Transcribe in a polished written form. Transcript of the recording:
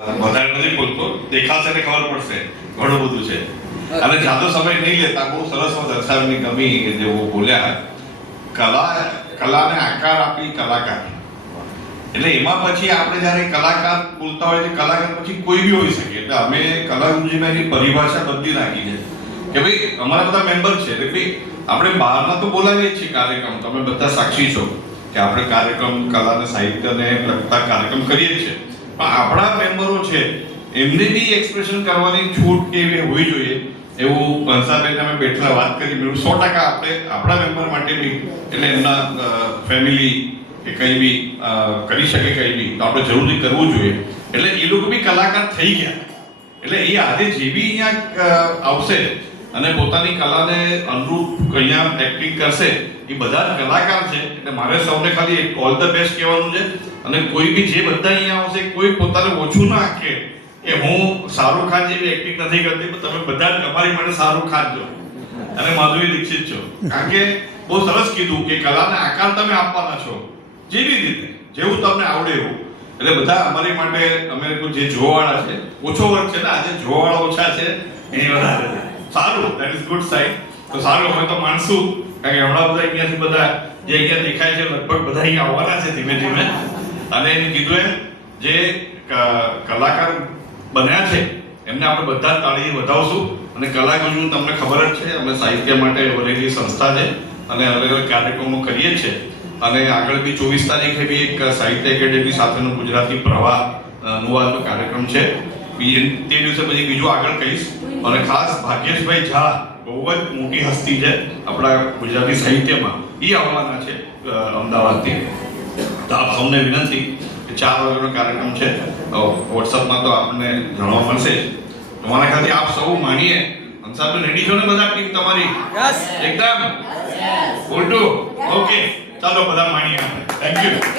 વધારે નથી બોલતો, દેખાશે ને ખબર પડશે ઘણું બધું છે અને જાતો સમય નહીં લેતા બહુ સરસ દર્શાવવાની કમી જેવું બોલ્યા. કલાને આકાર આપી કલાકાર, એટલે એમાં પછી આપણે જ્યારે કલાકાર બોલતા હોય તો કલાકાર પછી કોઈ બી હોઈ શકે. એટલે અમે કલાગુરુજીમાં એની પરિભાષા બદલી નાખી છે કે ભાઈ અમારા બધા મેમ્બર છે એટલે ભાઈ આપણે બહારના તો બોલાવીએ છીએ કાર્યક્રમ, તમે બધા સાક્ષી છો કે આપણે કાર્યક્રમ કલા અને સાહિત્યને લગતા કાર્યક્રમ કરીએ છીએ, પણ આપણા મેમ્બરો છે એમને બી એક્સપ્રેશન કરવાની છૂટ કેવી હોવી જોઈએ એવું બંસાબેન અમે બેઠેલા વાત કરી. 100% આપણે આપણા મેમ્બર માટે બી એટલે એમના ફેમિલી કે કંઈ બી કરી શકે કંઈ બી તો આપણે જરૂરથી કરવું જોઈએ. એટલે એ લોકો બી કલાકાર થઈ ગયા. એટલે એ આજે જે બી અહીંયા આવશે અને પોતાની કલાને અનુરૂપ અહીંયા એક્ટિંગ કરશે એ બધા જ કલાકાર છે. એટલે મારે સૌને ખાલી ઓલ ધ બેસ્ટ કહેવાનું છે. અને કોઈ બી જે બધા અહીંયા આવશે કોઈ પોતાને ઓછું ના કે હું શાહરુખ ખાન જેવી એક્ટિંગ નથી કરતી, પણ તમે બધા જ તમારી માટે શાહરુખ ખાન છો અને માધુરી દીક્ષિત છો. કારણ કે બહુ સરસ કીધું કે કલાને આકાર તમે આપવાના છો જેવી રીતે જેવું તમને આવડે એવું. એટલે બધા અમારી માટે અમે જે જોવાવાળા છે ઓછો વર્ગ છે ને, આજે જોવાવાળા ઓછા છે એની વધારે સારું, દેટ ઇઝ ગુડ સાઇન. તો સારું અમે તો માનશું કારણ કે હમણાં બધા અહીંયાથી બધા જે અહીંયા દેખાય છે લગભગ બધા અહીંયા આવવાના છે ધીમે ધીમે. અને એને કીધું એમ જે કલાકાર બન્યા છે એમને આપણે બધા તાળી વધાવશું. અને કલાગુરુ તમને ખબર જ છે અમે સાહિત્ય માટે વરેલી સંસ્થા છે અને અલગ અલગ કાર્યક્રમો કરીએ છીએ. અને આગળ બી 24 તારીખે બી એક સાહિત્ય એકેડેમી સાથેનો ગુજરાતી પ્રવાહ અનુવાદનો કાર્યક્રમ છે. તે દિવસે પછી બીજું આગળ કહીશ. અને ખાસ ભાગ્યેશભાઈ ઝા બહુ જ મોટી હસ્તી છે આપણા ગુજરાતી સાહિત્યમાં, એ આવવાના છે અમદાવાદથી. તો આપ સૌને વિનંતી કે 4 વાગ્યાનો કાર્યક્રમ છે. વોટ્સઅપમાં તો આપણને જાણવા મળશે. તમારા ખ્યાલથી આપ સૌ માનીએ હંસાબેન રેડી છો ને બધા ટીમ તમારી? એકદમ ઉલટું ઓકે, ચાલો બધા માણીએ. Thank you.